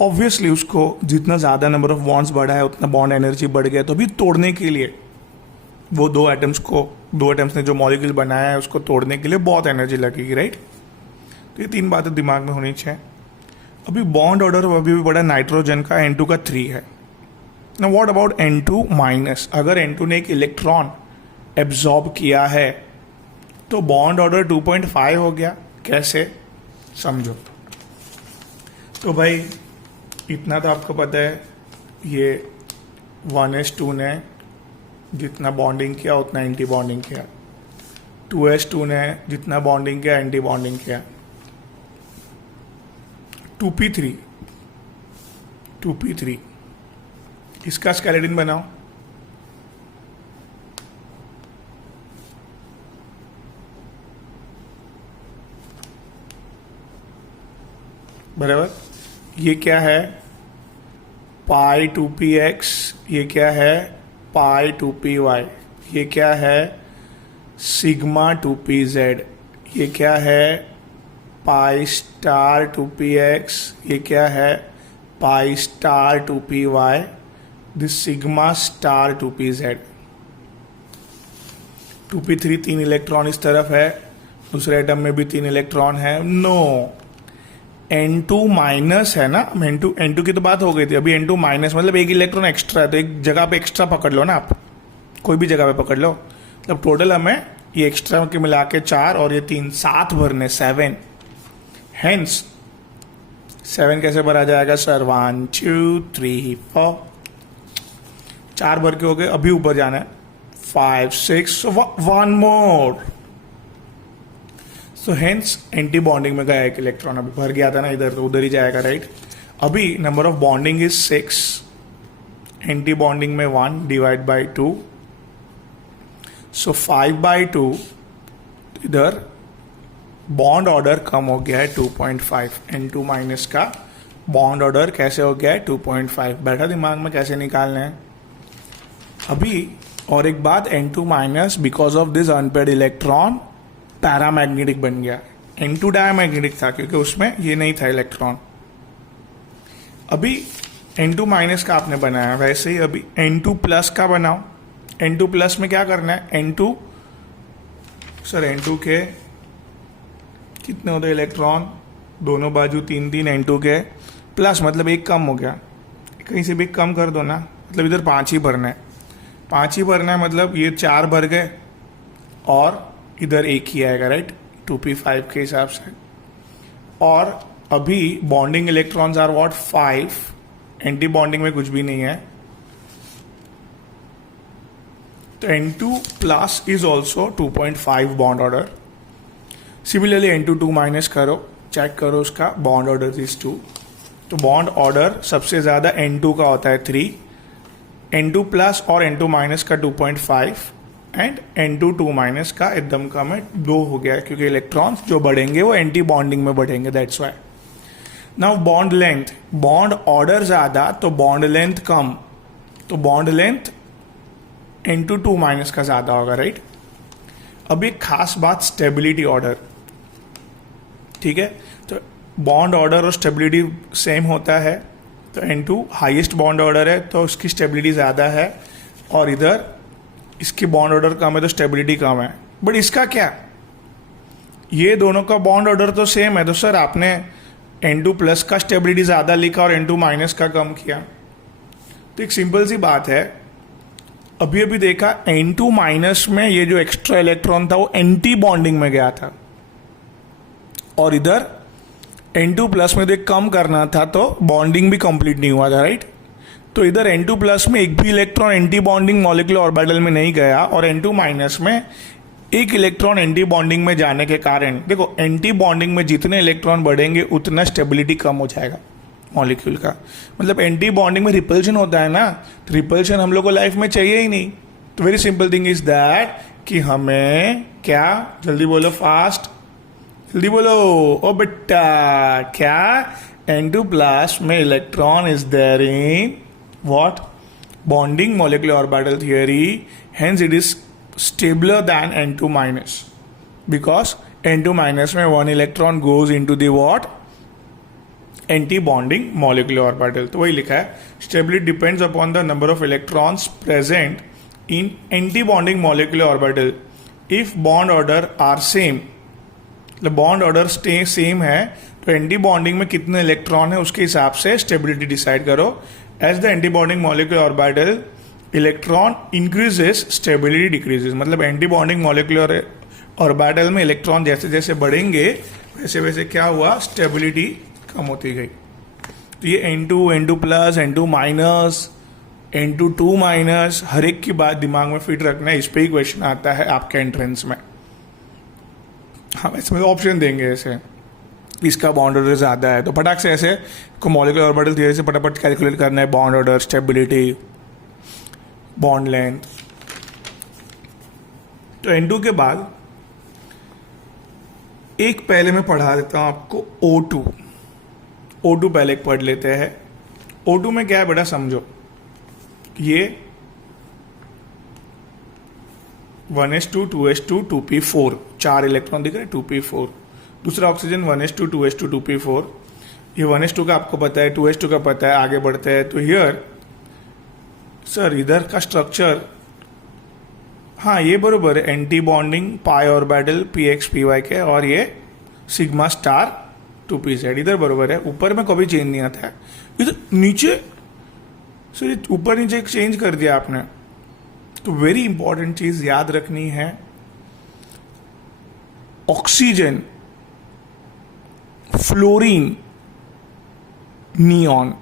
Obviously उसको जितना ज्यादा नंबर ऑफ बॉन्ड्स बढ़ा है उतना बॉन्ड एनर्जी बढ़ गया. तो अभी तोड़ने के लिए वो दो एटम्स ने जो मॉलिक्यूल बनाया है उसको तोड़ने के लिए बहुत एनर्जी लगेगी, राइट. तो ये 3 बातें दिमाग में होनी चाहिए. अभी बॉन्ड ऑर्डर अभी भी बड़ा नाइट्रोजन का N2 का 3 है. ना व्हाट अबाउट N2 माइनस? अगर N2 ने एक इलेक्ट्रॉन एब्जॉर्ब किया है तो बॉन्ड ऑर्डर 2.5 हो गया. कैसे समझो. तो भाई इतना तो आपको पता है, ये 1s2 ने जितना बॉन्डिंग किया उतना एंटी बॉन्डिंग किया, 2s2 ने जितना बॉन्डिंग किया एंटी बॉन्डिंग किया. 2p3 इसका स्केलेटन बनाओ. बराबर. ये क्या है? पाई 2px. ये क्या है? पाई 2py. ये क्या है? Sigma 2pz. ये क्या है? पाई स्टार 2px. ये क्या है? पाई star 2py. This sigma star 2pz. 2p3 3 electron इस तरफ है, दूसरे एटम में भी 3 इलेक्ट्रॉन है. नो, N2 माइनस है ना. N2 की तो बात हो गई थी. अभी N2 माइनस मतलब एक इलेक्ट्रॉन एक्स्ट्रा है, तो एक जगह पे एक्स्ट्रा पकड़ लो ना आप, कोई भी जगह पे पकड़ लो. मतलब टोटल हमें ये एक्स्ट्रा के मिला के 4 और ये 3 7 भरने, 7. हेंस 7 कैसे भरा जाएगा सर? 1 2 3 4. 4 भर के हो गए. अभी ऊपर जाना है 5 6. 1 मोर. सो हेंस एंटी बॉन्डिंग में गया एक इलेक्ट्रॉन. अभी भर गया था ना इधर, तो उधर ही जाएगा, राइट. अभी number of bonding is 6. Anti bonding में 1 डिवाइड बाई 2. सो 5/2. इधर बॉन्ड ऑर्डर कम हो गया है 2.5. N2 माइनस का बॉन्ड ऑर्डर कैसे हो गया है? 2.5. बैठा दिमाग में कैसे निकालना है अभी. और एक बात, N2 minus because of this unpaired electron paramagnetic बन गया. N2 डायमैग्नेटिक था क्योंकि उसमें ये नहीं था इलेक्ट्रॉन. अभी N2 माइनस का आपने बनाया, वैसे ही अभी N2 प्लस का बनाओ. N2 प्लस में क्या करना है? N2 के कितने होते इलेक्ट्रॉन? दोनों बाजू 3 N2 के प्लस, मतलब एक कम हो गया. कहीं से भी कम कर दो ना, मतलब इधर 5 ही भरना है. 5 ही भरना है, मतलब ये 4 भर गए और इधर एक ही आएगा, राइट. 2p5 के हिसाब से. और अभी bonding electrons are what? 5. Anti bonding में कुछ भी नहीं है, तो N2 plus is also 2.5 bond order. Similarly N2 2 minus करो, चेक करो उसका बॉन्ड ऑर्डर इज 2. तो बॉन्ड ऑर्डर सबसे ज्यादा N2 का होता है 3. N2 प्लस और N2 माइनस का 2.5 एंड N2 2 माइनस का एकदम कम है 2 हो गया, क्योंकि इलेक्ट्रॉन्स जो बढ़ेंगे वो एंटी बॉन्डिंग में बढ़ेंगे, that's why. Now bond length, bond order ज्यादा तो बॉन्ड लेंथ कम, तो बॉन्ड लेंथ N2 2 माइनस का ज्यादा होगा, राइट. अब एक खास बात, स्टेबिलिटी ऑर्डर. ठीक है, तो बॉन्ड ऑर्डर और स्टेबिलिटी सेम होता है. तो N2 हाईएस्ट बॉन्ड ऑर्डर है तो उसकी स्टेबिलिटी ज़्यादा है, और इधर इसकी बॉन्ड ऑर्डर कम है तो स्टेबिलिटी कम है. बट इसका क्या, ये दोनों का बॉन्ड ऑर्डर तो सेम है, तो सर आपने N2 प्लस का स्टेबिलिटी ज़्यादा लिखा और N2 माइनस का कम किया. तो एक सिंपल सी बात है, अभी अभी देखा N2 माइनस में ये जो एक्स्ट्रा इलेक्ट्रॉन था वो एंटी बॉन्डिंग में गया था, और इधर N2 प्लस में तो एक कम करना था तो बॉन्डिंग भी कंप्लीट नहीं हुआ था, राइट. तो इधर N2 प्लस में एक भी electron anti bonding molecular orbital में नहीं गया, और N2 माइनस में एक इलेक्ट्रॉन एंटी बॉन्डिंग में जाने के कारण, देखो एंटी बॉन्डिंग में जितने इलेक्ट्रॉन बढ़ेंगे उतना स्टेबिलिटी कम हो जाएगा मॉलिक्यूल का. मतलब एंटी बॉन्डिंग में रिपल्शन होता है ना, तो रिपल्शन हम लोग को लाइफ में चाहिए ही नहीं. तो very simple thing is that कि हमें क्या, जल्दी बोलो, फास्ट जल्दी बोलो ओ बेटा, क्या N2 प्लस में electron is there in what? Bonding molecular orbital theory. Hence it is stabler than N2 minus, because N2 minus में 1 electron goes into the what? Anti bonding molecular orbital. तो वही लिखा है, stability depends upon the number of electrons present in anti bonding molecular orbital if bond order are same. मतलब bond order same है तो anti bonding में कितने electron है उसके हिसाब से स्टेबिलिटी डिसाइड करो. As the anti bonding molecular orbital electron increases stability decreases, मतलब एंटी बॉन्डिंग मॉलिक्यूलर ऑर्बिटल में इलेक्ट्रॉन जैसे जैसे बढ़ेंगे वैसे वैसे क्या हुआ, स्टेबिलिटी कम होती गई। तो ये N2, N2 plus, N2 minus, N2 2 minus, हर एक की बात दिमाग में फिट रखना है। इस पे ही क्वेश्चन आता है आपके एंट्रेंस में। हाँ, इसमें ऑप्शन देंगे ऐसे, इसका बॉन्ड ऑर्डर ज़्यादा है तो फटाक से ऐसे को मॉलिक्यूलर ऑर्बिटल थियरी से फटाफट कैलकुलेट करना है, bond order, stability, bond length. तो N2 के बाद एक पहले मैं पढ़ा देता हूं आपको O2। O2 पहले एक पढ़ लेते हैं। O2 में क्या है बेटा, समझो, ये 1s2 2s2 2p4 4 इलेक्ट्रॉन दिख रहे हैं, 2p4। दूसरा ऑक्सीजन 1s2 2s2 2p4। ये 1s2 का आपको पता है, 2s2 का पता है, आगे बढ़ते हैं तो हियर सर इधर का स्ट्रक्चर, हाँ ये बरोबर है, एंटी बॉन्डिंग पाई ऑर्बिटल px py के, और ये सिग्मा स्टार 2pz, इधर बरोबर है। ऊपर में कभी चेंज नहीं आता है, इधर नीचे सर ऊपर नीचे चेंज कर दिया आपने। तो वेरी इंपॉर्टेंट चीज याद रखनी है, ऑक्सीजन, फ्लोरीन, नियॉन,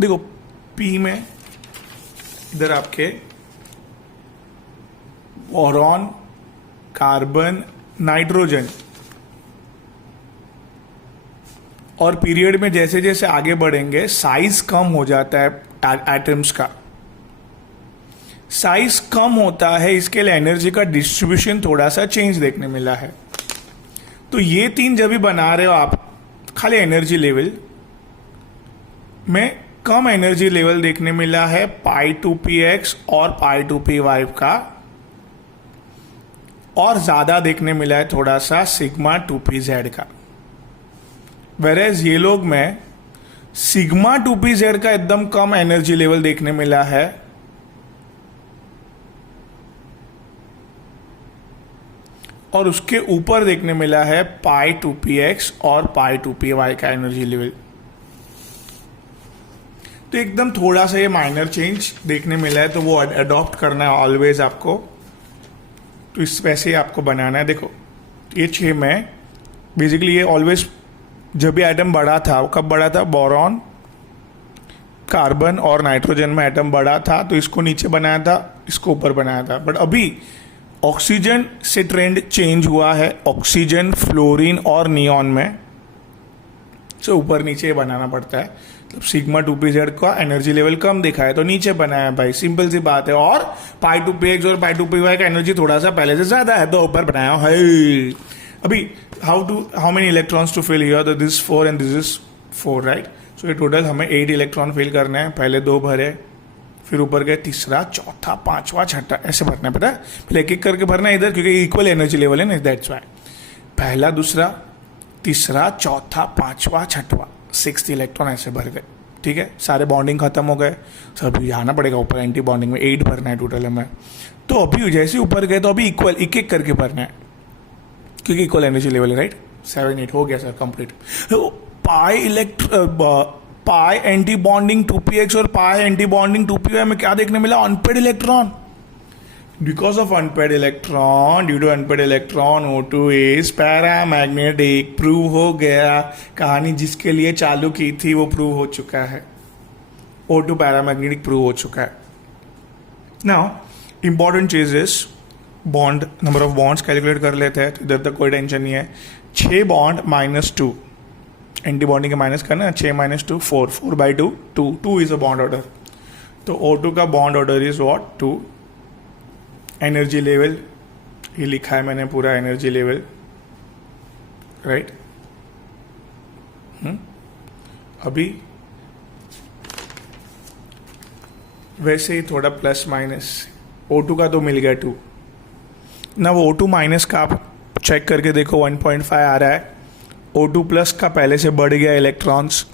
देखो P में इधर आपके बोरॉन, कार्बन, नाइट्रोजन, और पीरियड में जैसे जैसे आगे बढ़ेंगे साइज कम हो जाता है एटम्स का। साइज कम होता है, इसके लिए एनर्जी का डिस्ट्रीब्यूशन थोड़ा सा चेंज देखने मिला है। तो ये तीन जब भी बना रहे हो आप, खाली एनर्जी लेवल में कम एनर्जी लेवल देखने मिला है π2px और π2py का, और ज्यादा देखने मिला है थोड़ा सा सिग्मा 2pz का। वेरेज ये लोग में सिग्मा 2pz का एकदम कम एनर्जी लेवल देखने मिला है, और उसके ऊपर देखने मिला है π2px और π2py का एनर्जी लेवल। तो एकदम थोड़ा सा ये माइनर चेंज देखने मिला है, तो वो अडॉप्ट करना है ऑलवेज आपको। तो इस वैसे ही आपको बनाना है। देखो ये 6 में बेसिकली ये ऑलवेज जब भी एटम बड़ा था, वो कब बड़ा था, बोरॉन, कार्बन और नाइट्रोजन में एटम बड़ा था तो इसको नीचे बनाया था, इसको ऊपर बनाया था। बट अभी ऑक्सीजन से ट्रेंड चेंज हुआ है, ऑक्सीजन, फ्लोरीन और नियॉन में से ऊपर नीचे बनाना पड़ता है। मतलब सिग्मा 2pz का एनर्जी लेवल कम दिखा है तो नीचे बनाया भाई, सिंपल सी बात है। और π2px और π2py का एनर्जी थोड़ा सा पहले से ज्यादा है तो ऊपर बनाया है। अभी how many electrons to fill here, तो this 4 and this is 4 right. So ये टोटल हमें 8 इलेक्ट्रॉन फिल करने हैं। पहले 2 भरे, फिर ऊपर गए तीसरा, चौथा, पांचवा, छठा, ऐसे भरना है। पता है फिर एक एक करके भरना है इधर, क्योंकि इक्वल एनर्जी लेवल है ना, दैट्स व्हाई। पहला, दूसरा, तीसरा, चौथा, पांचवा, छठवा, 6 इलेक्ट्रॉन ऐसे भर गए। ठीक है, सारे बॉन्डिंग खत्म हो गए, सब आना पड़ेगा ऊपर एंटी बॉन्डिंग में। 8 भरना है टोटल हमें। तो अभी जैसे ऊपर गए तो अभी इक्वल एक एक करके भरना है, क्योंकि इक्वल एनर्जी लेवल है राइट। 7 8 हो गया सर कंप्लीट। पाई एंटी बॉन्डिंग 2px और पाई एंटी बॉन्डिंग 2py में क्या देखने मिला, unpaired electron. Because of unpaired electron, due to unpaired electron O2 is paramagnetic. Prove हो गया, कहानी जिसके लिए चालू की थी वो प्रूव हो चुका है। O2 पैरामैग्नेटिक प्रूव हो चुका है। नाउ इंपॉर्टेंट चीज is bond, number of bonds calculate कर लेते हैं। तो इधर तक कोई टेंशन नहीं है। 6 बॉन्ड -2, एंटी बॉन्डिंग के माइनस करना, 6 - 2 4, 4/2 2 इज अ बॉन्ड ऑर्डर। तो O2 का bond order is what, 2। Energy level ये लिखा है मैंने पूरा, एनर्जी लेवल राइट। अभी वैसे ही थोड़ा प्लस माइनस, O2 का तो मिल गया 2 ना। वो O2 माइनस का आप चेक करके देखो 1.5 आ रहा है। O2 प्लस का पहले से बढ़ गया इलेक्ट्रॉन्स,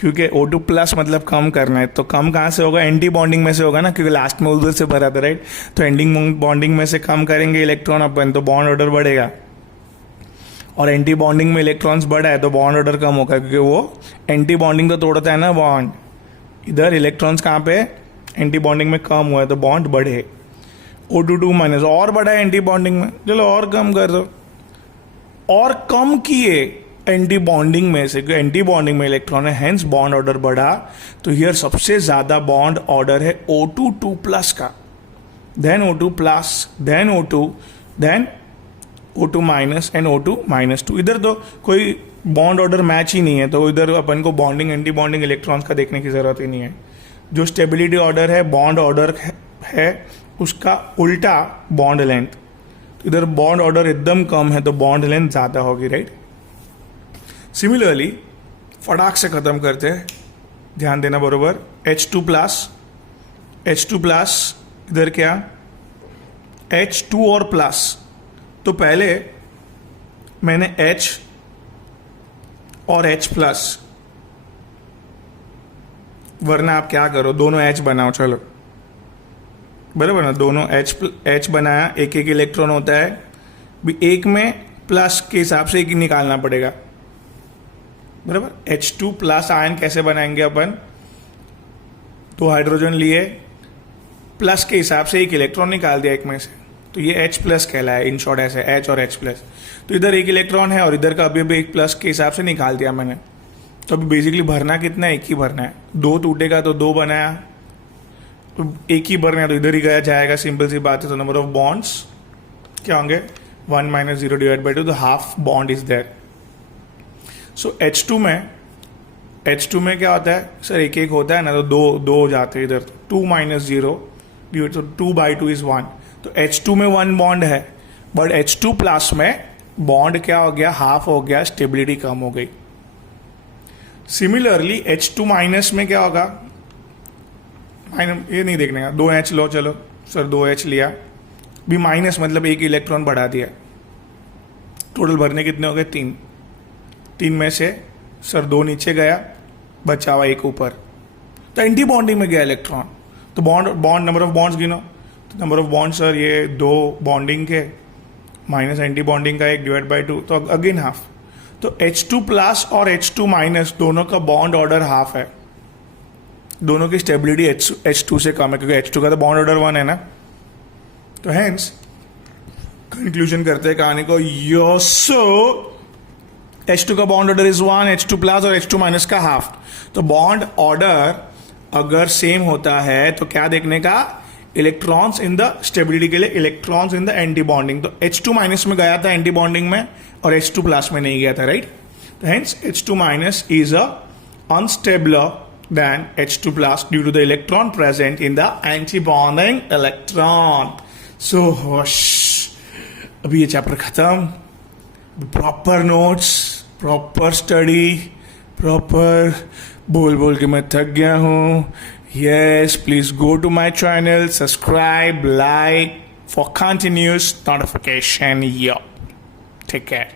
क्योंकि O2 प्लस मतलब कम करना है। तो कम कहाँ से होगा, एंटी बॉन्डिंग में से होगा ना, क्योंकि लास्ट में उधर से भरा था राइट। तो एंटी बॉन्डिंग में से कम करेंगे इलेक्ट्रॉन अपन, तो बॉन्ड ऑर्डर बढ़ेगा। और एंटी बॉन्डिंग में इलेक्ट्रॉन्स बढ़ा है तो बॉन्ड ऑर्डर कम होगा, क्योंकि वो एंटी बॉन्डिंग तो तोड़ता है ना बॉन्ड। इधर इलेक्ट्रॉन्स कहाँ पे एंटी बॉन्डिंग में कम हुआ है तो बॉन्ड बढ़े, O2 माइनस और बढ़ा है एंटी बॉन्डिंग में, चलो और कम कर दो, और कम किए एंटी बॉन्डिंग में से, एंटी बॉन्डिंग में इलेक्ट्रॉन है, हेंस बॉन्ड ऑर्डर बढ़ा, तो हियर सबसे ज्यादा बॉन्ड ऑर्डर है O2 2+ का, then O2 plus, then O2, then O2 minus and O2 -2। इधर तो कोई बॉन्ड ऑर्डर मैच ही नहीं है, तो इधर अपन को बॉन्डिंग एंटी बॉन्डिंग इलेक्ट्रॉन्स का देखने की जरूरत ही नहीं है। जो स्टेबिलिटी ऑर्डर है, बॉन्ड ऑर्डर है, उसका उल्टा बॉन्ड लेंथ, तो इधर बॉन्ड ऑर्डर एकदम कम है तो बॉन्ड लेंथ ज्यादा होगी, राइट। सिमिलरली फटाक से खत्म करते हैं, ध्यान देना बरोबर, H2 प्लस इधर क्या, H2 और प्लस, तो पहले मैंने H और H प्लस, वरना आप क्या करो दोनों H बनाओ, चलो बराबर ना, दोनों H बनाया, एक एक इलेक्ट्रॉन होता है, भी एक में प्लस के हिसाब से एक ही निकालना पड़ेगा, बराबर। H2 प्लस आयन कैसे बनाएंगे अपन, 2 हाइड्रोजन लिए, प्लस के हिसाब से एक इलेक्ट्रॉन निकाल दिया एक में से, तो ये H प्लस कहलाया, इन शॉर्ट ऐसे H और H प्लस। तो इधर एक इलेक्ट्रॉन है और इधर का अभी एक प्लस के हिसाब से निकाल दिया मैंने, तो अभी बेसिकली भरना कितना है, एक ही भरना है, 2 टूटेगा तो 2 बनाया, तो एक ही भरना है तो इधर ही गया जाएगा, सिंपल सी बात है। तो नंबर ऑफ बॉन्ड्स क्या होंगे, 1 - 0 / 2, तो half bond is there. So H2 में क्या होता है सर, एक एक होता है ना, तो दो हो जाते हैं इधर, 2 - 0 तो 2/2 इज 1, तो H2 में 1 बॉन्ड है, बट H2 प्लस में बॉन्ड क्या हो गया, हाफ हो गया, स्टेबिलिटी कम हो गई। सिमिलरली H2 माइनस में क्या होगा, ये नहीं देखने का, 2H लो, चलो सर 2H लिया, भी माइनस मतलब एक इलेक्ट्रॉन बढ़ा दिया, टोटल भरने कितने हो गए, 3 में से सर 2 नीचे गया, बचा हुआ एक ऊपर, तो एंटी बॉन्डिंग में गया इलेक्ट्रॉन, तो बॉन्ड नंबर ऑफ बॉन्ड्स गिनो, तो नंबर ऑफ बॉन्ड सर ये 2 बॉन्डिंग के माइनस एंटी बॉन्डिंग का 1 / 2, तो अगेन हाफ। तो H2 प्लस और H2 माइनस दोनों का बॉन्ड ऑर्डर हाफ है, दोनों की स्टेबिलिटी H2 से कम है, क्योंकि H2 का तो बॉन्ड ऑर्डर 1 है ना। तो हेंस कंक्लूजन करते हैं कहानी को, सो H2 का bond order is 1, H2 plus और H2 माइनस का हाफ। तो बॉन्ड ऑर्डर अगर सेम होता है तो क्या देखने का, इलेक्ट्रॉन्स इन द स्टेबिलिटी के लिए electrons in the anti bonding, तो H2 माइनस में गया था एंटी बॉन्डिंग में और H2 प्लस में नहीं गया था, राइट। तो hence H2 minus is a unstabler than H2 plus due to the electron present in the anti-bonding electron. So, अभी ये चैप्टर खत्म, proper notes, proper study, proper बोल के मैं थक गया हूँ। Yes, please go to my channel, subscribe, like for continuous notification. Take care.